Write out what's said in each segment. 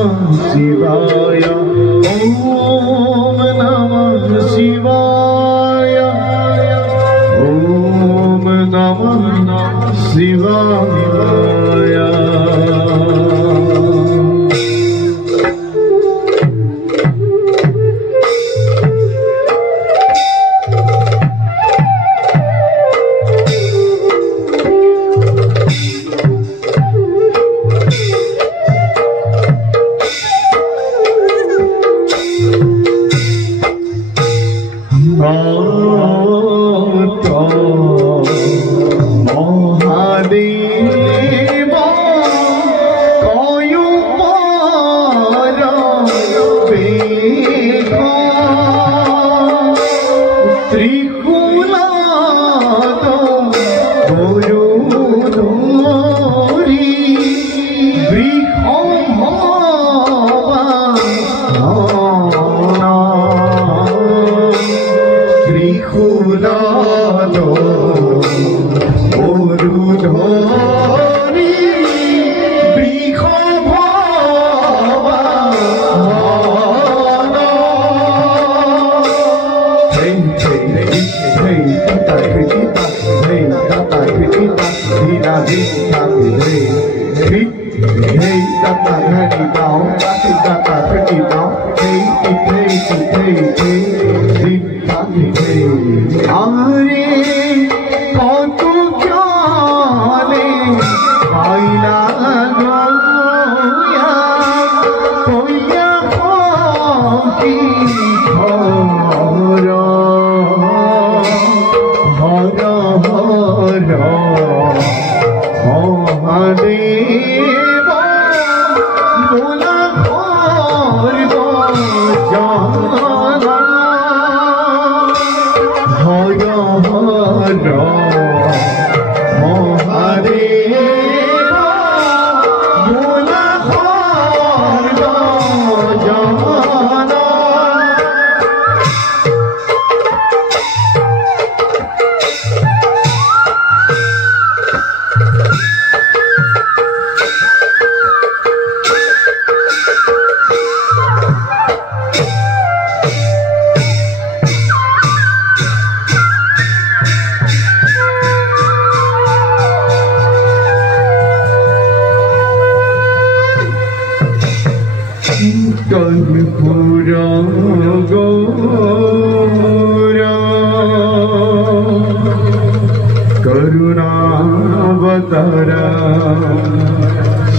शिवाय ओम नमः शिवाय ओम नमः शिवाय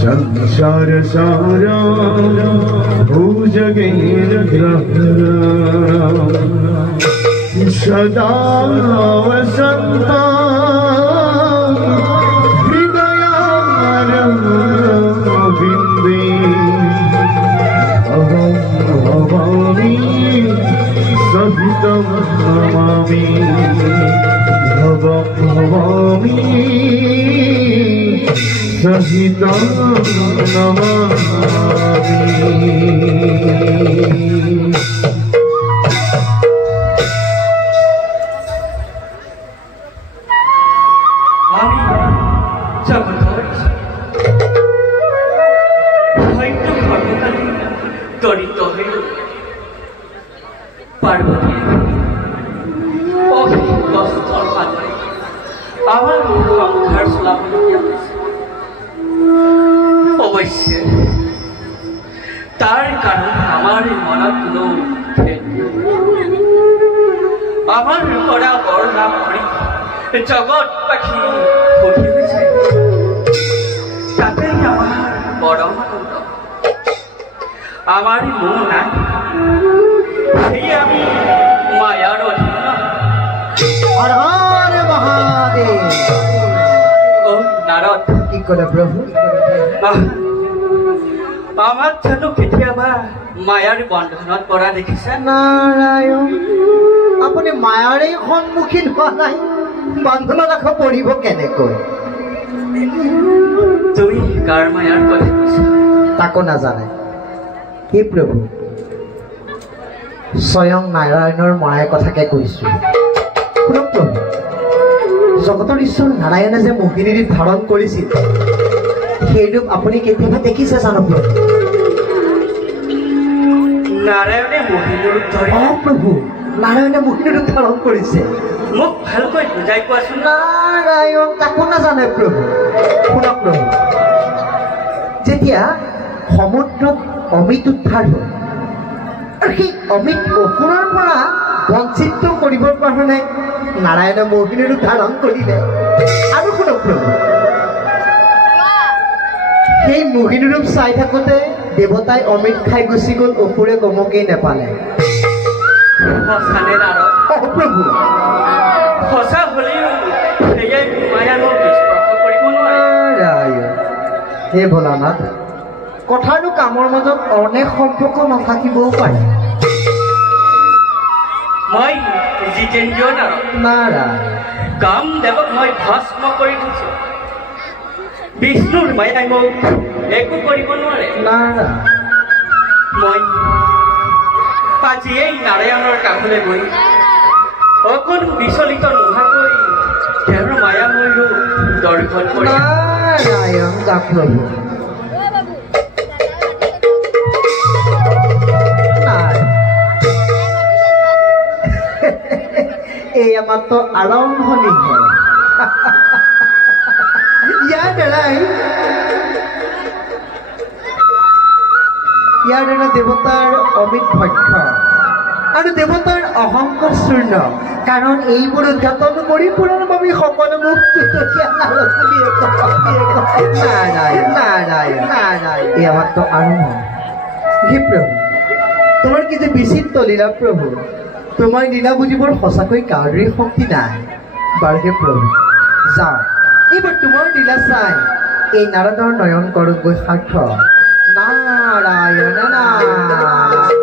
संसार सारा भुजगेर सदा वसंता हृदयारविंदे अहं भवामि सहितं नमामि भवामि सहितं नमामि। তার কারণ আমার মনত লোক আমার করা বড় নাম জগৎ পাখি ফুটিয়েছে তাতেই আমার বড় আনন্দ। আমার মন নাই সেই আমি মায়ার অধীন। হর হর মহাদেব। ও নারদ কি করে প্রভু? আমার যেন কেতিয়াবা মায়াৰ বন্ধনত পৰা দেখিছে? নাৰায়ণ, আপুনি মায়াৰে সন্মুখীন হোৱা নাই, বন্ধনত আকৌ পৰিব কেনেকৈ? তুমি কাৰ মায়াৰ কথা কৈছা? তাকো নাজানে। হে প্ৰভু, স্বয়ং নাৰায়ণৰ মায়াৰ কথাকে কৈছো। শুনক প্ৰভু, জগতৰ ঈশ্বৰ নাৰায়ণে যে মোহিনী ৰূপ ধাৰণ কৰিছিল সেই ৰূপ আপুনি কেতিয়াবা দেখিছে জানো প্ৰভু? নাৰায়ণে মোহিনী ৰূপ ধৰি প্ৰভু নাৰায়ণে মোহিনী ৰূপ ধাৰণ কৰিছে মোক ভালকৈ বুজাই কোৱাচোন নাৰায়ণ তাকো নাজানে প্ৰভু শুনক প্ৰভু যেতিয়া সমুদ্ৰত অমিত উদ্ধাৰ হ'ল আৰু সেই অমিত অসুৰৰ পৰা বঞ্চিত কৰিবৰ কাৰণে নাৰায়ণে মোহিনী ৰূপ ধাৰণ কৰিলে আৰু শুনক প্ৰভু সেই মোহিনী ৰূপ চাই থাকোঁতে দেৱতাই অমিত খাই গুচি গ'ল অসুৰে গমকেই নেপালে সঁচানে নাৰদ প্ৰভু সঁচা হ'লেও সেয়াই মায়া মোক স্পৰ্শ কৰিব নোৱাৰে হে ভোলানাথ কথাটো কামৰ মাজত অনেক সম্পৰ্ক নাথাকিবও পাৰে মই জিতেন্দ্ৰ নাৰদ নাৰায়ণ কামদেৱক মই ভস্ম কৰি থৈছো বিষ্ণুৰ মায়াই মোক একো কৰিব নোৱাৰে নাৰায়ণ মই আজি এই নাৰায়ণৰ কাষলৈ গৈ অকণ বিচলিত নোহোৱাকৈ তেওঁৰ মায়াময় ৰূপ দৰ্শন কৰি নাৰায়ণ গা প্ৰভু এয়া মাত্ৰ আৰম্ভণিহে ইয়াৰ দ্বাৰা দেৱতাৰ অমিত ভক্ষ আৰু দেৱতাৰ অহংকাৰ শূন্য কাৰণ এইবোৰ উদঘাটন কৰি পুনৰ বাবে সকলো মুখ এয়া মাত্ৰ আৰম্ভ হে প্ৰভু তোমাৰ কি যে বিচিত্ৰ লীলা প্ৰভু তোমাৰ লীলা বুজিবৰ সঁচাকৈ কাৰোৰে শক্তি নাই বাৰু হে প্ৰভু যাওঁ এইবাৰ তোমাৰ লীলা চাই এই নাৰদৰ নয়ন কৰোঁ গৈ সাৰ্থ নাৰায়ণ নাৰায়ণ